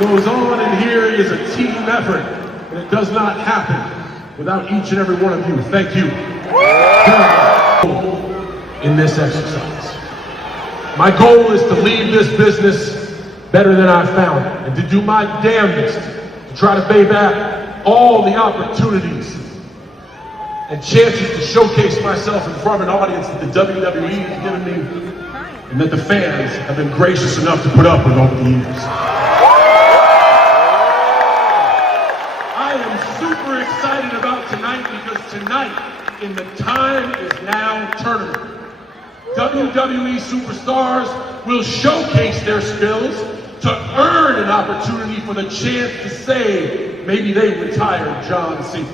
goes on in here is a team effort, and it does not happen without each and every one of you. Thank you. In this exercise. My goal is to leave this business better than I found it, and to do my damnedest to try to pay back all the opportunities and chances to showcase myself in front of an audience that the WWE has given me, and that the fans have been gracious enough to put up with over the years. I am super excited about tonight because tonight, in the Time Is Now tournament, WWE superstars will showcase their skills to earn an opportunity for the chance to say maybe they retired John Cena.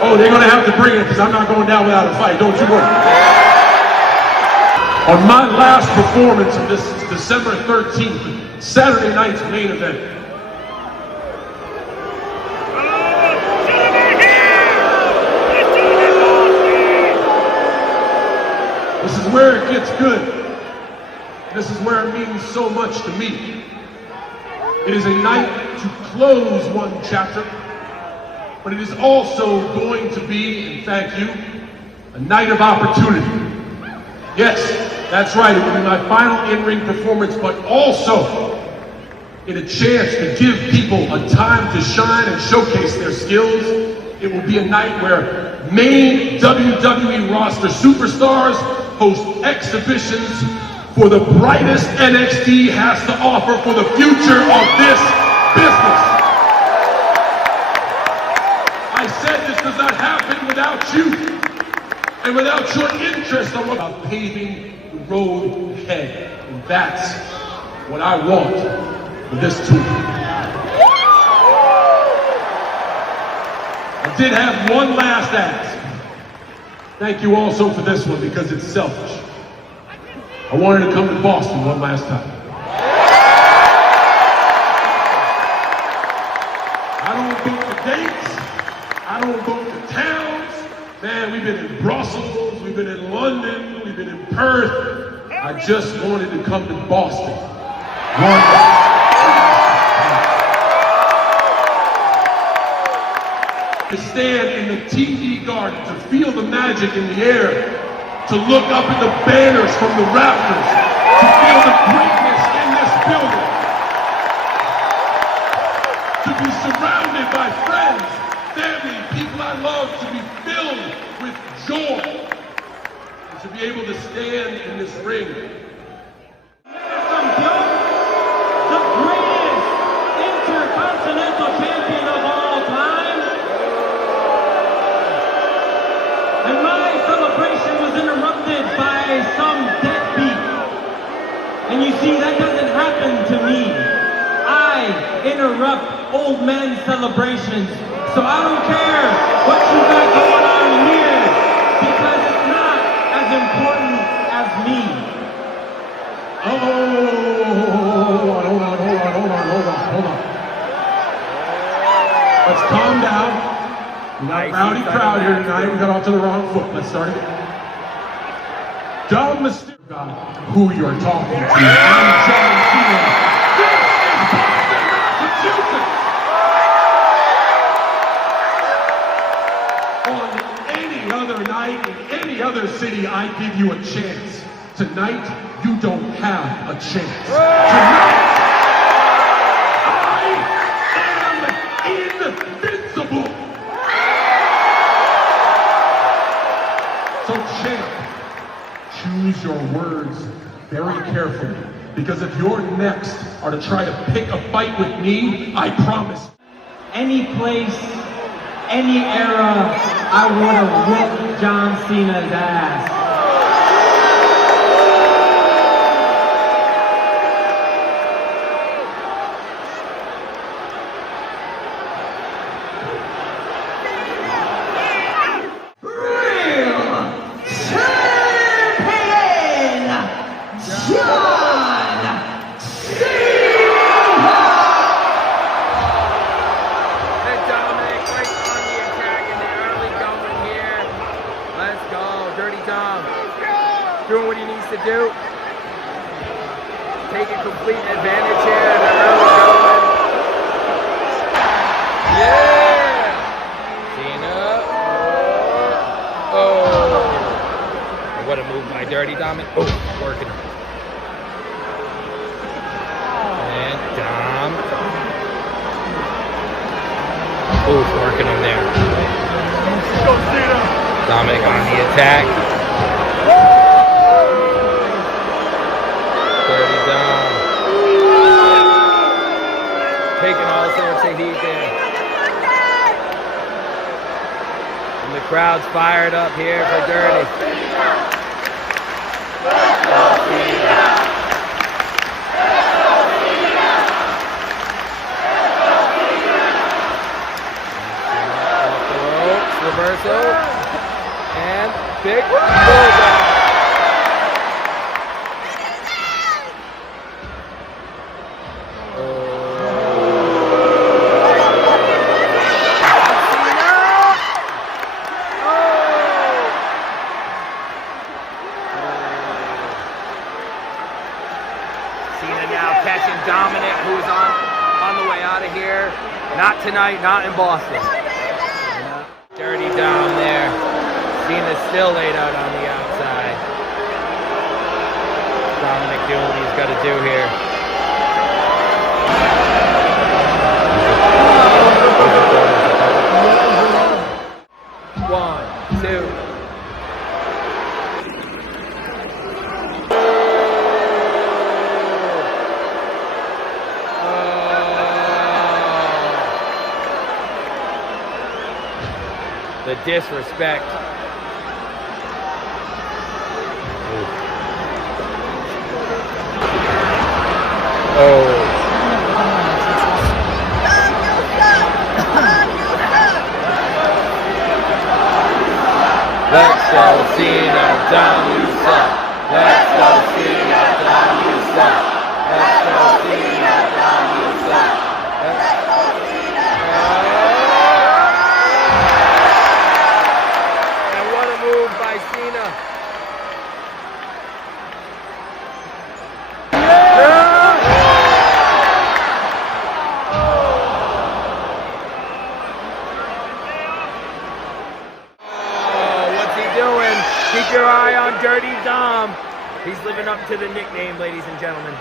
Oh, they're going to have to bring it because I'm not going down without a fight, don't you worry. On my last performance of this December 13th, Saturday night's main event, this is where it gets good. This is where it means so much to me. It is a night to close one chapter, but it is also going to be, and thank you, a night of opportunity. Yes, that's right, it will be my final in-ring performance, but also in a chance to give people a time to shine and showcase their skills. It will be a night where main WWE roster superstars host exhibitions for the brightest NXT has to offer for the future of this business. I said this does not happen without you and without your interest on about paving the road ahead. And that's what I want for this tour. I did have one last ask. Thank you also for this one because it's selfish. I wanted to come to Boston one last time. I don't book the dates. I don't book the towns. Man, we've been in Brussels, we've been in London, we've been in Perth. I just wanted to come to Boston. To stand in the TV garden, to feel the magic in the air, to look up at the banners from the rafters, to feel the greatness in this building, to be surrounded by friends, family, people I love, to be filled with joy, and to be able to stand in this ring. The greatest intercontinental champion of all time. And my celebration was interrupted by some deadbeat. And you see, that doesn't happen to me. I interrupt old men's celebrations. So I don't care what you got going on here, because it's not as important as me. Hold on. Let's calm down. We got a rowdy crowd here tonight. We got off to the wrong foot. Let's start again. Dumb mistake about who you're talking to. I'm John Cena. This is Boston, Massachusetts. On any other night in any other city, I give you a chance. Tonight, you don't have a chance. Tonight, I am invincible. So, champ, choose your words very carefully, because if your next are to try to pick a fight with me, I promise. Any place, any era, I would have whooped John Cena's ass. Doing what he needs to do. complete advantage here in the early going. Yeah! Cena. Oh. What a move by Dirty Dom. Oh, working. And Dom. Oh, working him there. Dominic on the attack. Dirty Dom. Taking all sorts of heat there. And the crowd's fired up here for Dirty. Reversal and big bulldog. Cena now catching Dominic, who's on the way out of here. Not tonight, not in Boston. Dirty down there. Cena's still laid out on the outside. Dominic doing what he's got to do here. One, two. The disrespect. Oh. Let's go Cena, down you suck. Let's go Cena, down you suck. Let's go Cena, down you suck. Let's go Cena, and what a move by Cena. Keep your eye on Dirty Dom. He's living up to the nickname, ladies and gentlemen.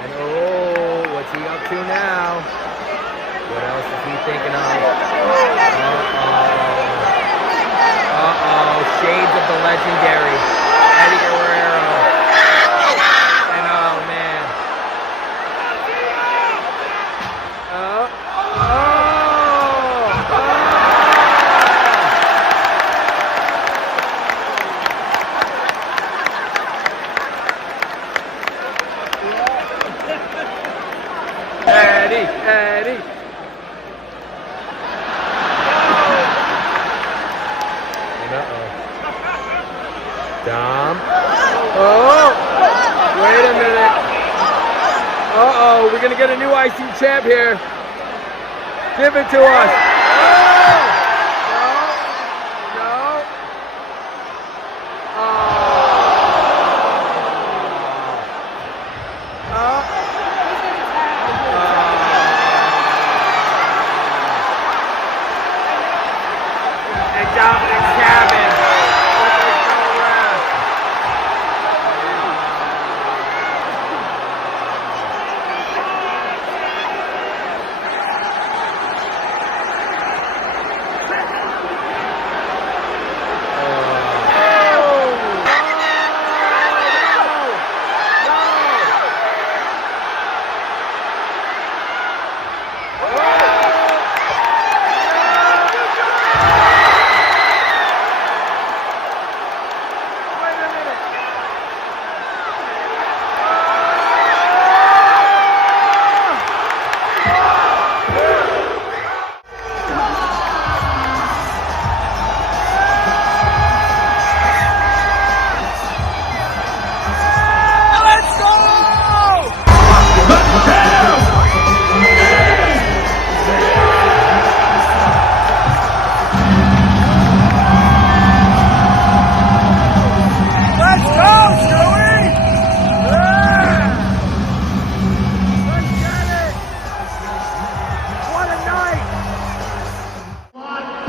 And oh, what's he up to now? What else is he thinking of? Uh-oh. Shades of the legendary Eddie Guerrero. And oh, man. Eddie. Uh-oh. Dom. Oh! Wait a minute. Uh-oh, we're going to get a new IC champ here. Give it to us.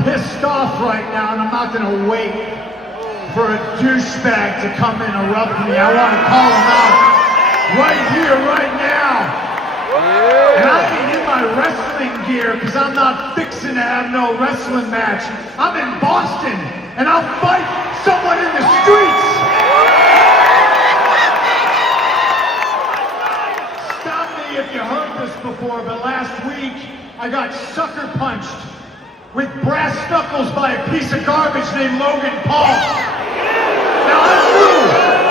pissed off right now, and I'm not gonna wait for a douchebag to come interrupt me. I want to call him out right here, right now. And I ain't in my wrestling gear because I'm not fixing to have no wrestling match. I'm in Boston, and I'll fight someone in the streets. Stop me if you heard this before, but last week I got sucker punched with brass knuckles by a piece of garbage named Logan Paul. Now I knew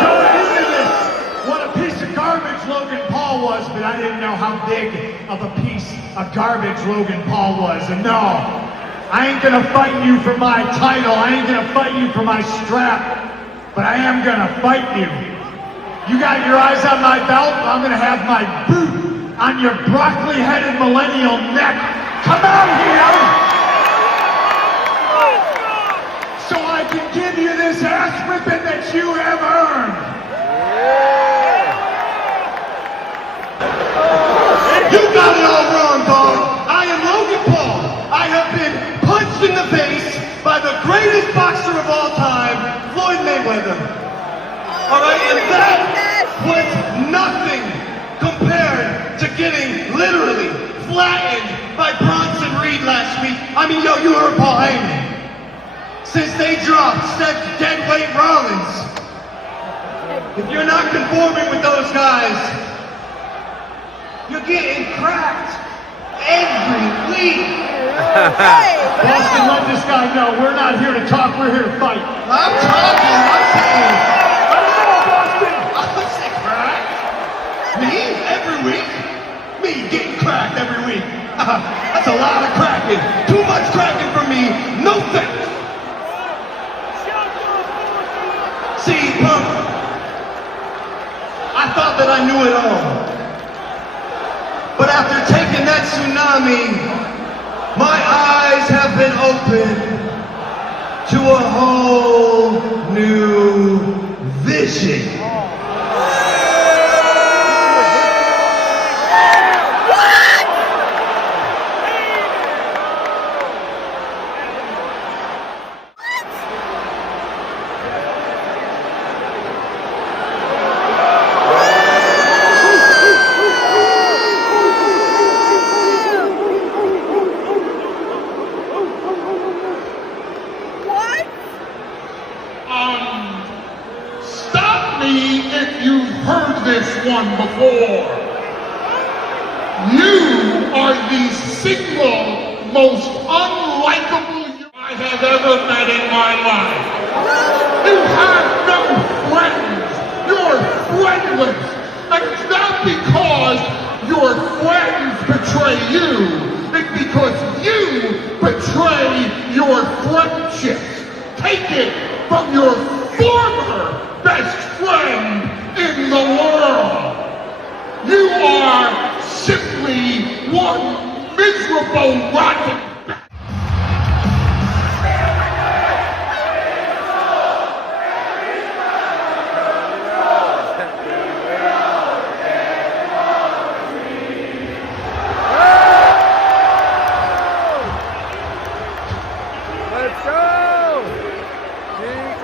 going into this what a piece of garbage Logan Paul was, but I didn't know how big of a piece of garbage Logan Paul was. And no, I ain't gonna fight you for my title. I ain't gonna fight you for my strap, but I am gonna fight you. You got your eyes on my belt, I'm gonna have my boot on your broccoli-headed millennial neck. Come out here! So I can give you this ass whipping that you have earned. You got it all wrong, dog. I am Logan Paul. I have been punched in the face by the greatest boxer of all time, Floyd Mayweather. All right, and that was nothing compared to getting literally flattened by Bronson Reed last week. I mean, yo, you heard Paul Heyman. Since they dropped deadweight Rollins, if you're not conforming with those guys, you're getting cracked every week. Boston, let this guy know we're not here to talk, we're here to fight. I'm talking, I'm saying. I don't know, Boston. I'm saying cracked. Me? Every week? Me getting cracked every week. That's a lot of cracking. Too much cracking for me. No thanks. See, punk, I thought that I knew it all. But after taking that tsunami, my eyes have been opened to a whole new vision. One before. You are the single most unlikable I have ever met in my life. You have no friends. You're friendless. And it's not because your friends betray you. It's because you betray your friendships. Take it from your former best friend in the world. You are simply one miserable rotten. Let's go!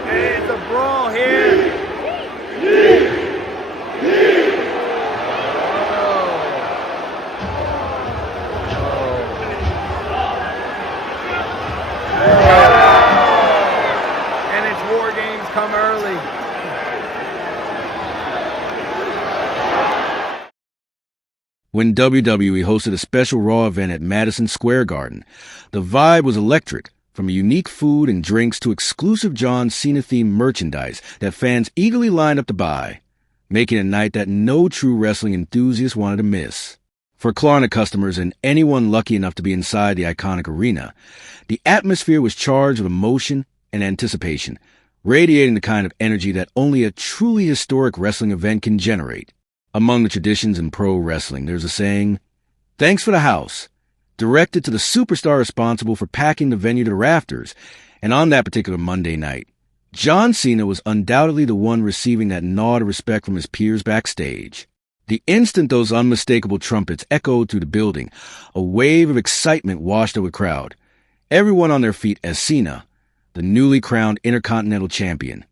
It's a brawl here. And it's WarGames come early. When WWE hosted a special Raw event at Madison Square Garden, the vibe was electric, from unique food and drinks to exclusive John Cena-themed merchandise that fans eagerly lined up to buy, making it a night that no true wrestling enthusiast wanted to miss. For Klarna customers and anyone lucky enough to be inside the iconic arena, the atmosphere was charged with emotion and anticipation, radiating the kind of energy that only a truly historic wrestling event can generate. Among the traditions in pro wrestling, there's a saying, "Thanks for the house," directed to the superstar responsible for packing the venue to the rafters. And on that particular Monday night, John Cena was undoubtedly the one receiving that nod of respect from his peers backstage. The instant those unmistakable trumpets echoed through the building, a wave of excitement washed over the crowd. everyone on their feet as Cena, the newly crowned Intercontinental Champion,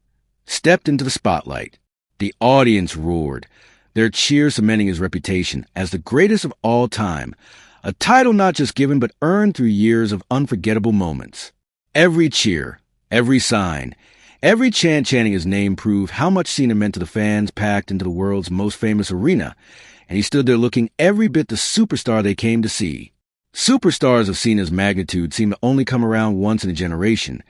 stepped into the spotlight. The audience roared, their cheers cementing his reputation as the greatest of all time, a title not just given but earned through years of unforgettable moments. Every cheer, every sign, every chant chanting his name proved how much Cena meant to the fans packed into the world's most famous arena, and he stood there looking every bit the superstar they came to see. Superstars of Cena's magnitude seem to only come around once in a generation,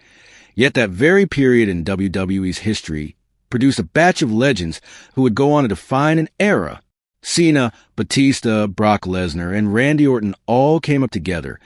yet that very period in WWE's history produced a batch of legends who would go on to define an era. Cena, Batista, Brock Lesnar, and Randy Orton all came up together,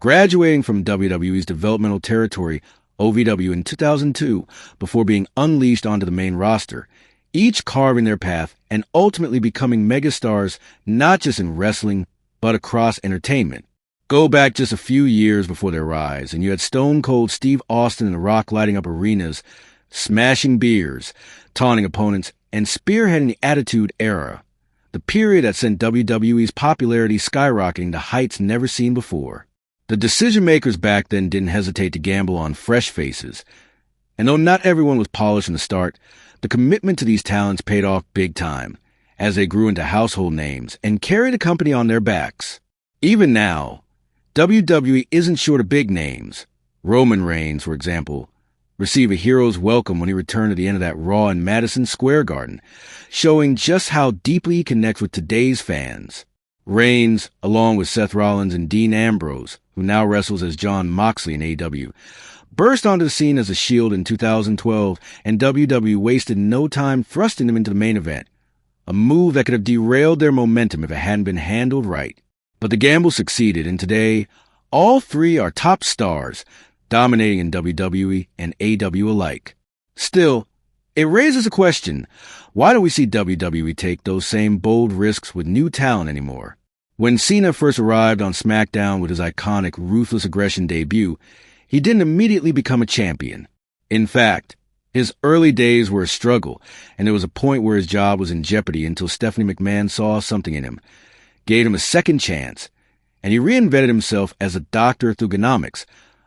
graduating from WWE's developmental territory, OVW, in 2002 before being unleashed onto the main roster, each carving their path and ultimately becoming megastars not just in wrestling, but across entertainment. Go back just a few years before their rise, and you had Stone Cold Steve Austin and The Rock lighting up arenas, smashing beers, taunting opponents, and spearheading the Attitude Era, the period that sent WWE's popularity skyrocketing to heights never seen before. The decision-makers back then didn't hesitate to gamble on fresh faces, and though not everyone was polished from the start, the commitment to these talents paid off big time, as they grew into household names and carried the company on their backs. Even now, WWE isn't short of big names. Roman Reigns, for example, received a hero's welcome when he returned at the end of that Raw in Madison Square Garden, showing just how deeply he connects with today's fans. Reigns, along with Seth Rollins and Dean Ambrose, who now wrestles as Jon Moxley in AEW, burst onto the scene as a Shield in 2012, and WWE wasted no time thrusting them into the main event, a move that could have derailed their momentum if it hadn't been handled right. But the gamble succeeded, and today, all three are top stars, dominating in WWE and AEW alike. Still, it raises a question: why don't we see WWE take those same bold risks with new talent anymore? When Cena first arrived on SmackDown with his iconic Ruthless Aggression debut, he didn't immediately become a champion. In fact, his early days were a struggle, and there was a point where his job was in jeopardy until Stephanie McMahon saw something in him, gave him a second chance, and he reinvented himself as a doctor of thugonomics,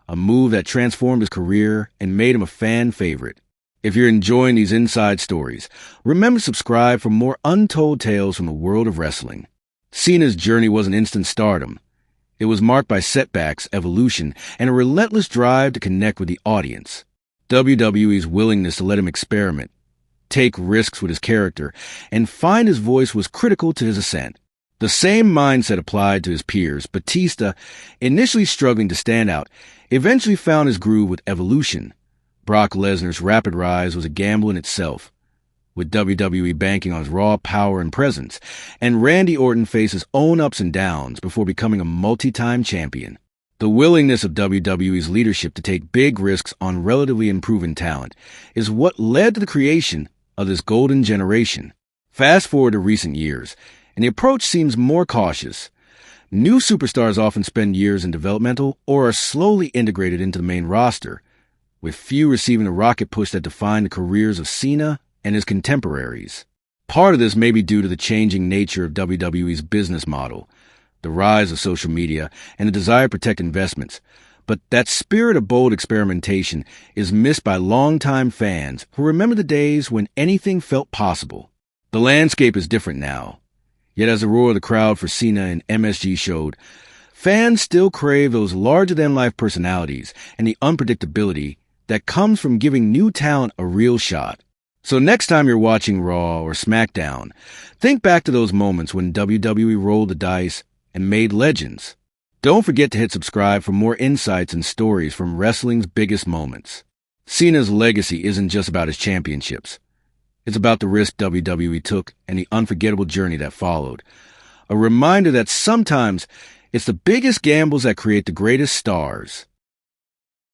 a move that transformed his career and made him a fan favorite. If you're enjoying these inside stories, remember to subscribe for more untold tales from the world of wrestling. Cena's journey wasn't instant stardom. It was marked by setbacks, evolution, and a relentless drive to connect with the audience. WWE's willingness to let him experiment, take risks with his character, and find his voice was critical to his ascent. The same mindset applied to his peers. Batista, initially struggling to stand out, eventually found his groove with Evolution. Brock Lesnar's rapid rise was a gamble in itself, with WWE banking on his raw power and presence, and Randy Orton faced his own ups and downs before becoming a multi-time champion. The willingness of WWE's leadership to take big risks on relatively unproven talent is what led to the creation of this golden generation. Fast forward to recent years, and the approach seems more cautious. New superstars often spend years in developmental or are slowly integrated into the main roster, with few receiving the rocket push that defined the careers of Cena and his contemporaries. Part of this may be due to the changing nature of WWE's business model, the rise of social media, and the desire to protect investments, but that spirit of bold experimentation is missed by longtime fans who remember the days when anything felt possible. The landscape is different now. Yet as the roar of the crowd for Cena and MSG showed, fans still crave those larger-than-life personalities and the unpredictability that comes from giving new talent a real shot. So next time you're watching Raw or SmackDown, think back to those moments when WWE rolled the dice and made legends. Don't forget to hit subscribe for more insights and stories from wrestling's biggest moments. Cena's legacy isn't just about his championships. It's about the risk WWE took and the unforgettable journey that followed. A reminder that sometimes it's the biggest gambles that create the greatest stars.